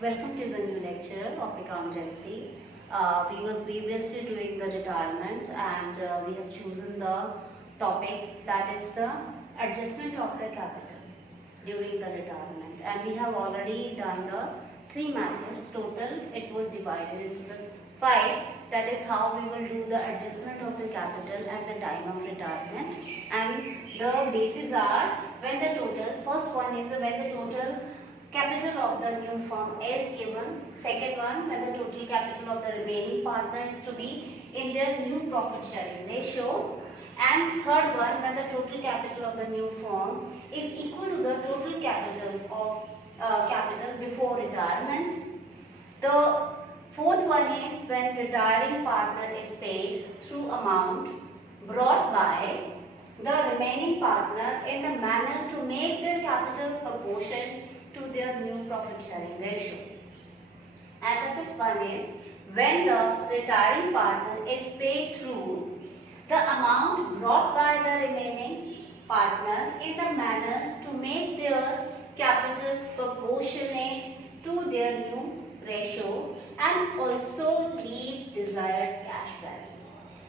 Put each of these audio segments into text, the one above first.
Welcome to the new lecture of accountancy. We were previously doing the retirement and we have chosen the topic that is the adjustment of the capital during the retirement. And we have already done the three methods. Total, it was divided into the five. That is how we will do the adjustment of the capital at the time of retirement. And the bases are when the total, first one is when the total capital of the new firm is given. Second one, when the total capital of the remaining partner is to be in their new profit sharing ratio. And third one, when the total capital of the new firm is equal to the total capital of capital before retirement. The fourth one is when retiring partner is paid through amount brought by the remaining partner in the manner to make their capital proportion to their new profit sharing ratio. And the fifth one is when the retiring partner is paid through the amount brought by the remaining partner in the manner to make their capital proportionate to their new ratio and also leave desired cash balance.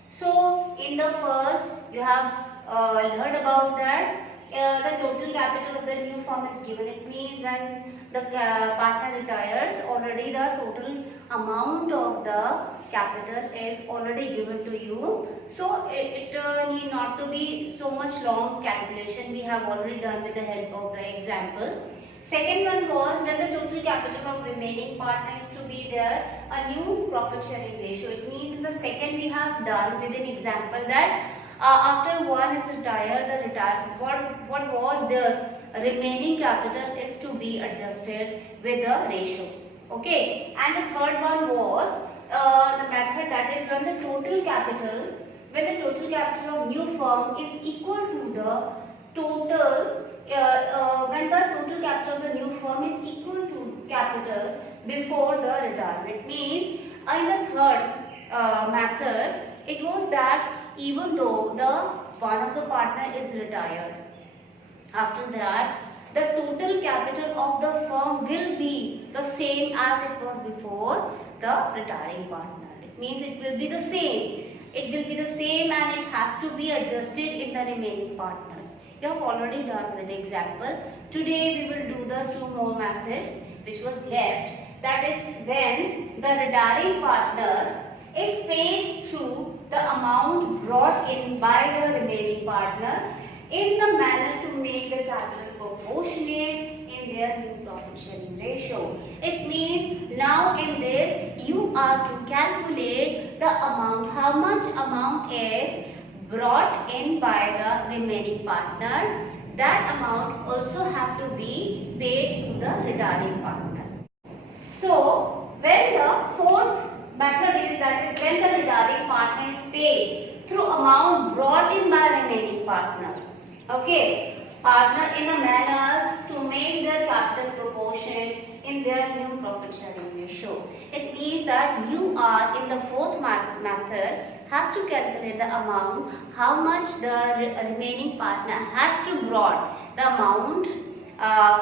So in the first you have heard about that the total capital of the new firm is given. It means when the partner retires, already the total amount of the capital is already given to you. So it need not to be so much long calculation. We have already done with the help of the example. Second one was when the total capital of remaining partner is to be there, a new profit sharing ratio. It means in the second we have done with an example that after one is retired, what was the remaining capital is to be adjusted with the ratio. Okay, and the third one was the method that is when the total capital of new firm is equal to the total when the total capital of the new firm is equal to capital before the retirement. Means in the third method, it was that even though the one of the partner is retired, after that the total capital of the firm will be the same as it was before the retiring partner. It means it will be the same. It will be the same and it has to be adjusted in the remaining partners. You have already done with the example. Today we will do the two more methods which was left. That is when the retiring partner is paid through the amount brought in by the remaining partner in the manner to make the capital proportionate in their new profit sharing ratio. It means now in this you are to calculate the amount, how much amount is brought in by the remaining partner. That amount also have to be paid to the retiring partner. So when the fourth method is that is when the retiring partner is paid through amount brought in by remaining partner. Okay, partner in a manner to make their capital proportion in their new profit sharing ratio. It means that you are in the fourth method has to calculate the amount, how much the remaining partner has to brought the amount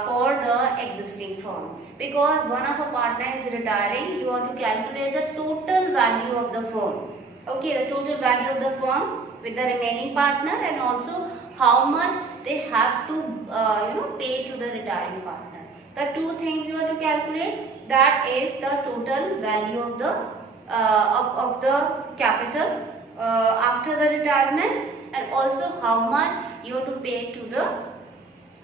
for the existing firm. Because one of a partner is retiring, you want to calculate the total value of the firm. Okay, the total value of the firm with the remaining partner and also how much they have to pay to the retiring partner. The two things you have to calculate, that is the total value of the capital after the retirement and also how much you have to pay to the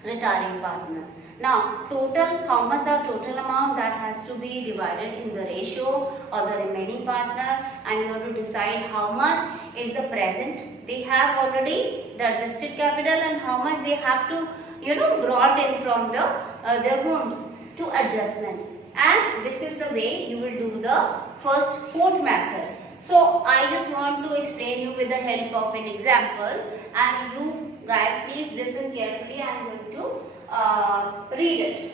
retiring partner. Now, total, how much the total amount that has to be divided in the ratio or the remaining partner, and you have to decide how much is the present they have already, the adjusted capital, and how much they have to brought in from their homes to adjustment. And this is the way you will do the fourth method. So, I just want to explain you with the help of an example, and you guys please listen carefully. I am going to read it.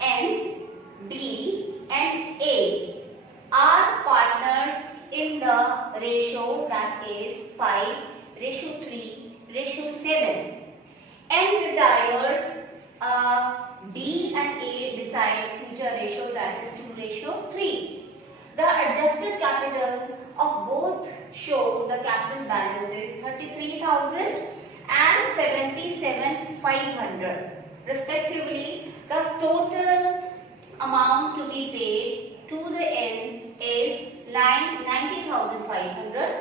N, D and A are partners in the ratio that is 5, ratio 3, ratio 7. N retires D and A decide future ratio, that is 2:3. The adjusted capital of both show the capital balances 33,000 and 77,500 respectively. The total amount to be paid to the end is 90,500.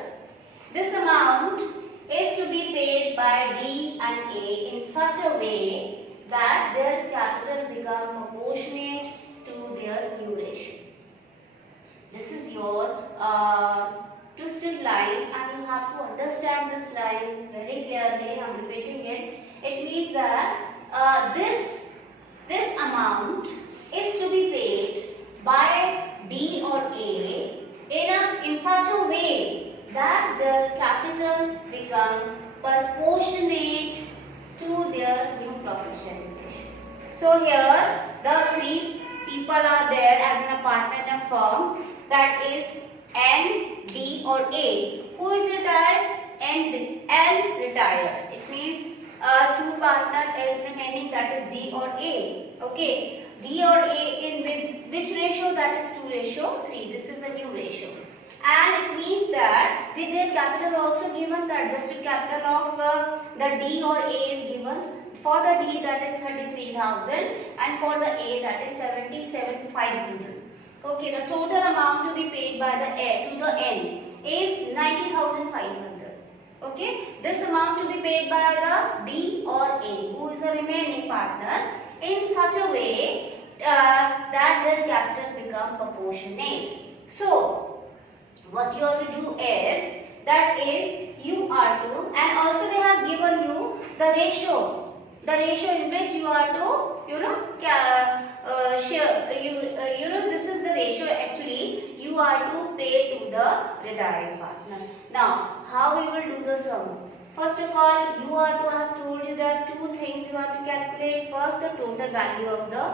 This amount is to be paid by D and A in such a way that their capital become proportionate to their new ratio. This is your twisted line, and you have to understand this line very clearly. I am repeating it. It means that this amount is to be paid by D or A in such a way that their capital become proportionate to their new profit sharing ratio. So here the three people are there as a partner in a firm, that is N, D or A. Who is retired? N retires. It means two partner is remaining, that is D or A. Okay. D or A in with which ratio? That is 2:3. This is a new ratio. And it means that with their capital also given, the adjusted capital of the D or A is given. For the D that is 33,000 and for the A that is 77,500. Okay, the total amount to be paid by the A to the N is 90,500. Okay, this amount to be paid by the D or A, who is a remaining partner, in such a way that their capital become proportionate. So what you have to do is, that is you are to, and also they have given you the ratio in which you are to this is the ratio actually you are to pay to the retiring partner. Now how we will do the sum? First of all, you are to, I have told you that two things you have to calculate. First, the total value of the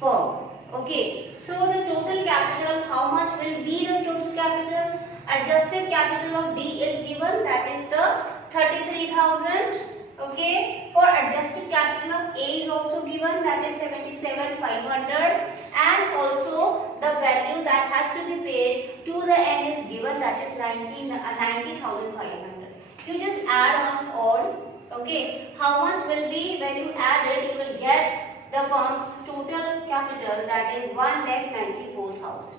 firm. Okay, so the total capital, how much will be the total capital? Adjusted capital of D is given, that is the 33,000. Okay, for adjusted capital of A is also given, that is 77,500, and also the value that has to be paid to the N is given, that is 90,500. You just add on all. Okay, how much will be when you add it? You will get the firm's total capital, that is 1,94,000.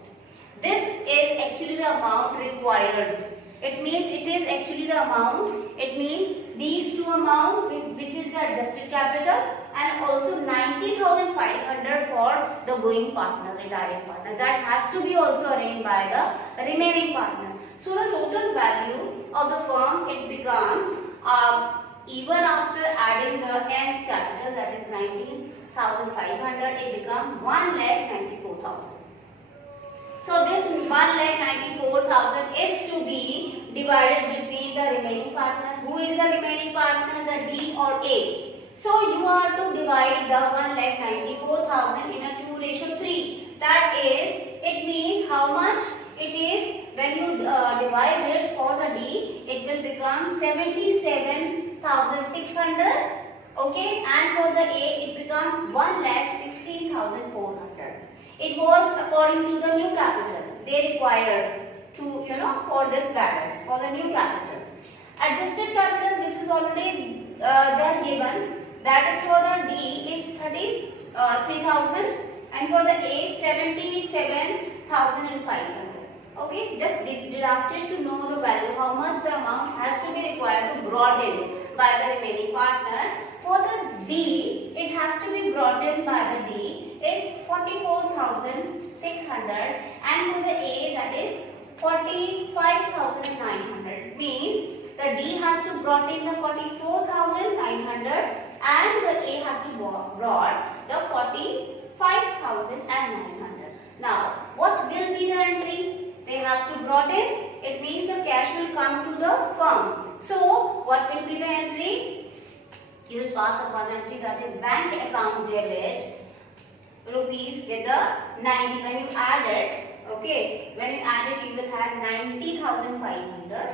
This is actually the amount required. It means it is actually the amount. It means these two amounts, which is the adjusted capital, and also 90,500 for the going partner, retiring partner. That has to be also arranged by the remaining partner. So the total value of the firm, it becomes even after adding the N's capital, that is 90,500, it becomes 1,94,000. So this 1,94,000 is to be divided between the remaining partner. Who is the remaining partner? The D or A. So you are to divide the 1,94,000 in a 2:3. That is, it means how much it is when you divide it for the D, it will become 77,600. Okay, and for the A it becomes 1,16,400. It was according to the new capital they required to, for this balance, for the new capital. Adjusted capital, which is already there given, that is for the D is 33,000 and for the A 77,500. Okay, just deduct it to know the value, how much the amount has to be required to brought in by the remaining partner. For the D, it has to be brought in by the D is 44,600, and for the A, that is 45,900. Means the D has to brought in the 44,900 and the A has to brought the 45,900. Now, what will be the entry? They have to brought in. It means the cash will come to the firm. So, what will be the entry? You will pass up one entry, that is bank account debit rupees with the 90. When you add it, okay, when you add it, you will have 90,500.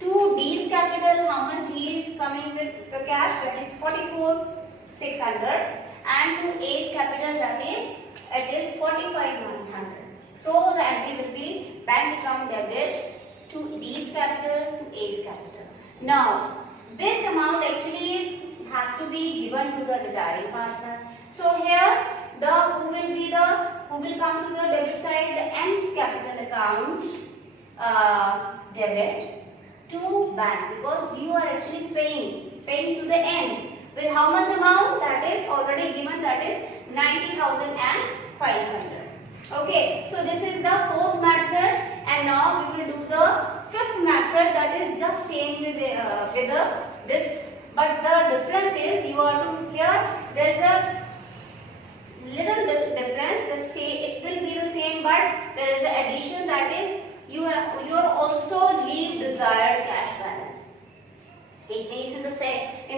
To D's capital, how much D is coming with the cash? That is 44,600. and to A's capital, that is it is 45,100. So the entry will be bank account debit to D's capital to A's capital. Now this amount actually is have to be given to the retiring partner. So here the who will come to the debit side, the N's capital account debit to bank, because you are actually paying to the N with how much amount, that is already given, that is 90,500. Okay, so this is the fourth method, and now we will do the fifth method, that is just same with this, but the difference is you are to here there is a little difference. It will be the same, but there is an addition, that is you are also leave desired cash balance. It means in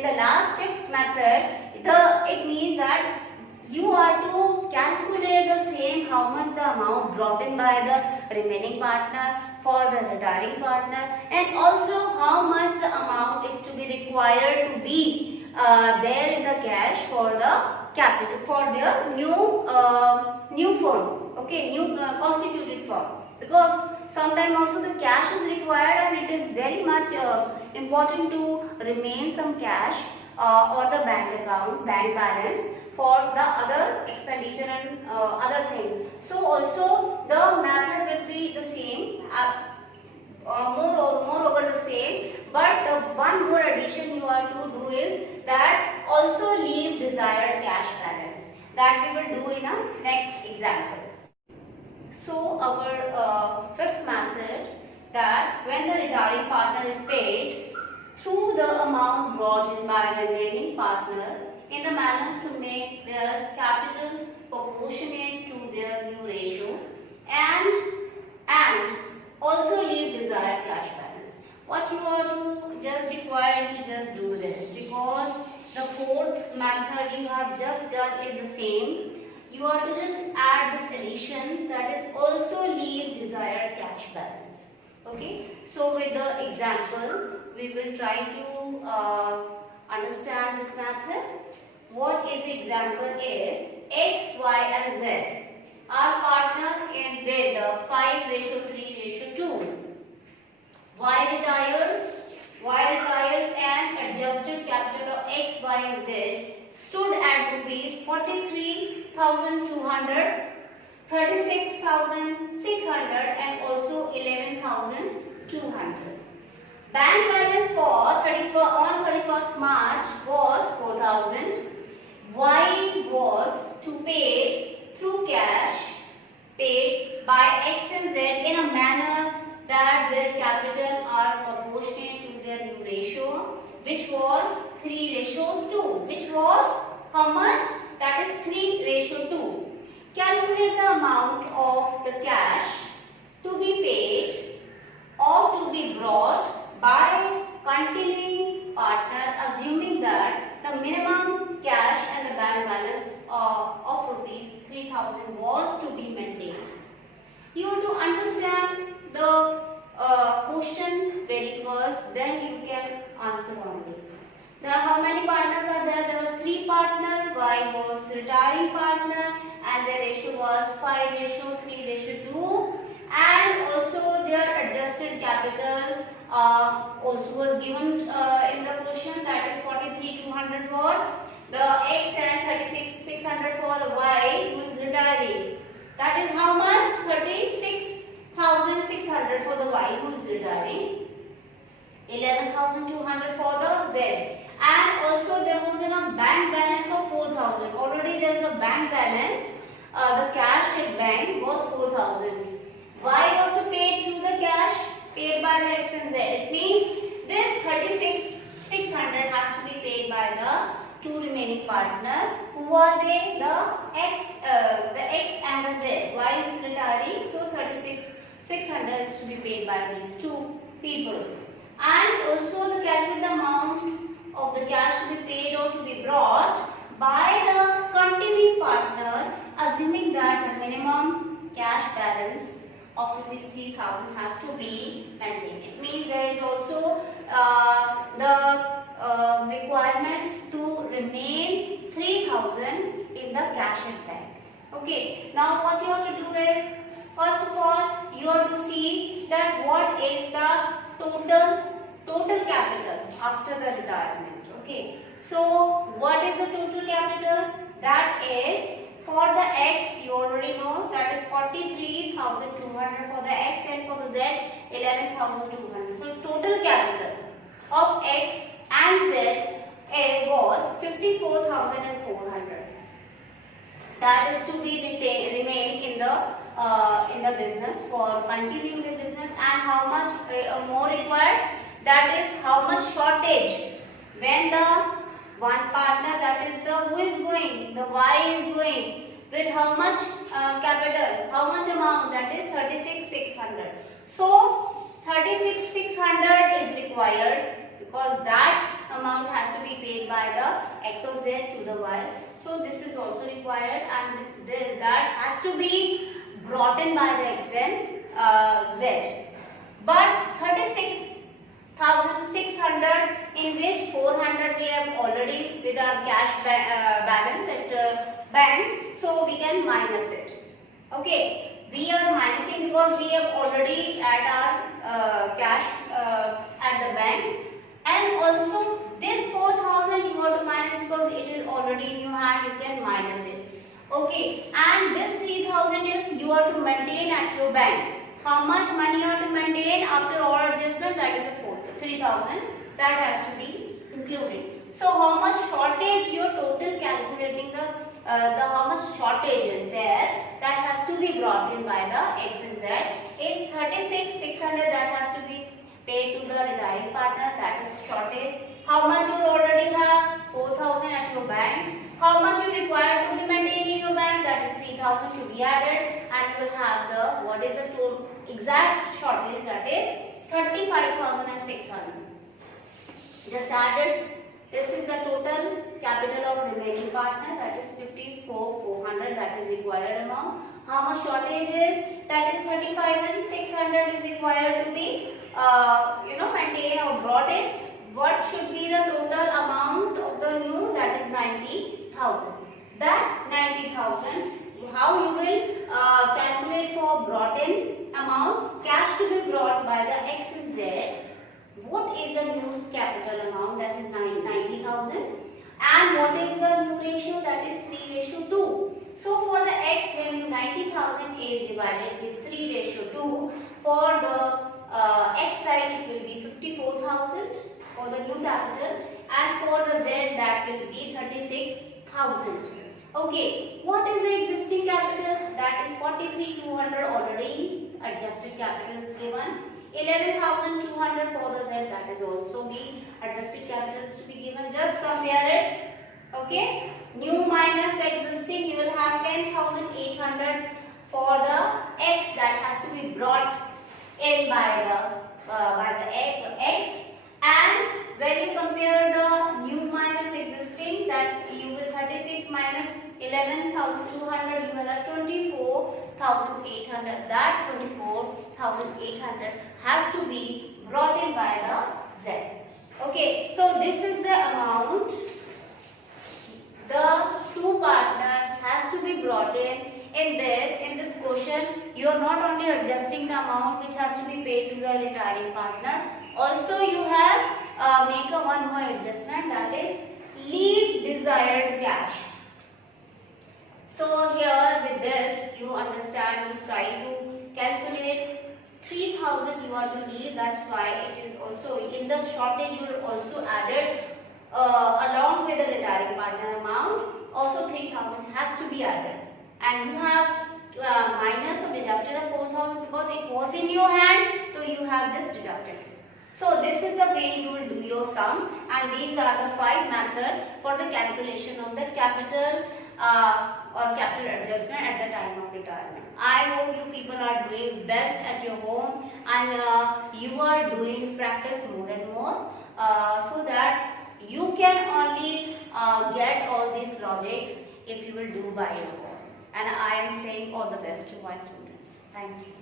the last fifth method, it means that you are to calculate the same how much the amount brought in by the remaining partner for the retiring partner, and also how much the amount is to be required to be there in the cash for the capital for their new firm, okay, new constituted firm, because sometimes also the cash is required, and it is very much important to remain some cash or the bank balance for the other expenditure and other things. So also the method will be the same, moreover the same, but the one more addition you are to do is that also leave desired cash balance. That we will do in a next example. So our fifth method, that when the retiring partner is paid through the amount brought in by the remaining partner in the manner to make their capital proportionate to their new ratio, and also leave desired cash balance. What you are to just required to just do this, because the fourth method you have just done is the same. You are to just add this addition, that is also leave desired cash balance. Okay, so with the example we will try to understand this method. What is the example is X, Y and Z are partner in with 5:3:2. Y retires and adjusted capital of X, Y and Z stood at rupees 43,200, 36,600 and also 11,200. Bank balance for 31st March was 4,000. Y was to pay through cash paid by X and Z in a manner that their capital are proportionate to their new ratio, which was 3:2, which was how much? That is 3:2. Calculate the amount of the cash to be paid or to be brought by continuing partner, assuming that the minimum cash and the bank balance of rupees 3,000 was to be maintained. You have to understand the question very first, then you can answer only. How many partners are there? There were 3 partners. Y was retiring partner and their ratio was 5:3:2, and also their adjusted capital also was given in the question, that is 43,200 for the X and 36,600 for the Y who is retiring. That is how much? 36,600 for the Y who is retiring, 11,200 for the Z, and also there was a bank balance of 4,000. Already there is a bank balance. The cash at bank was 4,000. Y was to pay through the cash paid by the X and Z. It means this 36,600 has to be paid by the 2 remaining partner. Who are they? The X and the Z. Y is retiring, so 36,600 is to be paid by these 2 people. And also the calculate the amount of the cash to be paid or to be brought by the continuing partner, assuming that the minimum cash balance of rupees 3,000 has to be maintained. It means there is also the requirement to remain 3,000 in the cash at bank. Okay, now what you have to do is, first of all, you have to see that what is the total capital after the retirement. Okay, so what is the total capital? That is, for the X, you already know, that is 43,200 for the X, and for the Z, 11,200. So total capital of X and Z was 54,400. That is to be remain in the business for continuing the business. And how much more required? That is how much shortage when the one partner, that is the who is going, the Y is going with how much capital, how much amount, that is 36,600. So 36,600 is required because that amount has to be paid by the X of Z to the Y. So this is also required, and that has to be brought in by the X and Z. But 36,600, in which 400 we have already with our cash balance at bank, so we can minus it. Okay, we are minusing because we have already at our cash at the bank, and also this 4,000 you have to minus because it is already in your hand, you can minus it. Okay, and this 3,000 is you have to maintain at your bank. How much money you have to maintain after all adjustment? That is the 3,000, that has to be included. So how much shortage you are total calculating the how much shortage is there, that has to be brought in by the X and Z is 36,600, that has to be paid to the retiring partner, that is shortage. How much you already have? 4,000 at your bank. How much you require to be maintained in your bank? That is 3,000 to be added, and you will have the what is the total exact shortage, that is 35,600. Just added. This is the total capital of remaining partner, that is 54,400, that is required amount. How much shortage is? That is 35,600 is required to be maintained or brought in. What should be the total amount of the new? That is 90,000. That 90,000, how you will calculate for brought in amount? Cash to be brought by the X and Z. What is the new capital amount? That is 90,000. And what is the new ratio? That is 3:2. So for the X value, 90,000 is divided with 3:2. For the X side, it will be 54,000 for the new capital, and for the Z, that will be 36,000. Okay, what is the existing capital? That is 43,200 already adjusted capital is given. 11,200 for the Z, that is also the adjusted capital is to be given. Just compare it. Okay, new minus the existing, you will have 10,800 for the X, that has to be brought in by the X, and when you compare the new minus existing, that you will 36 minus 11,200, you will have 24,800. That 24,800 has to be brought in by the Z. Okay, so this is the amount the two partner has to be brought in. In this question, you are not only adjusting the amount which has to be paid to the retiring partner, also you have make a one more adjustment, that is leave desired cash. So here with this you understand, you try to calculate 3,000 you are to leave. That's why it is also in the shortage you will also added along with the retiring partner amount. Also 3,000 has to be added, and you have minus or deducted the 4,000 because it was in your hand, so you have just deducted. So this is the way you will do your sum, and these are the 5 methods for the calculation of the capital or capital adjustment at the time of retirement. I hope you people are doing best at your home, and you are doing practice more and more so that you can only get all these logics if you will do by your own. And I am saying all the best to my students. Thank you.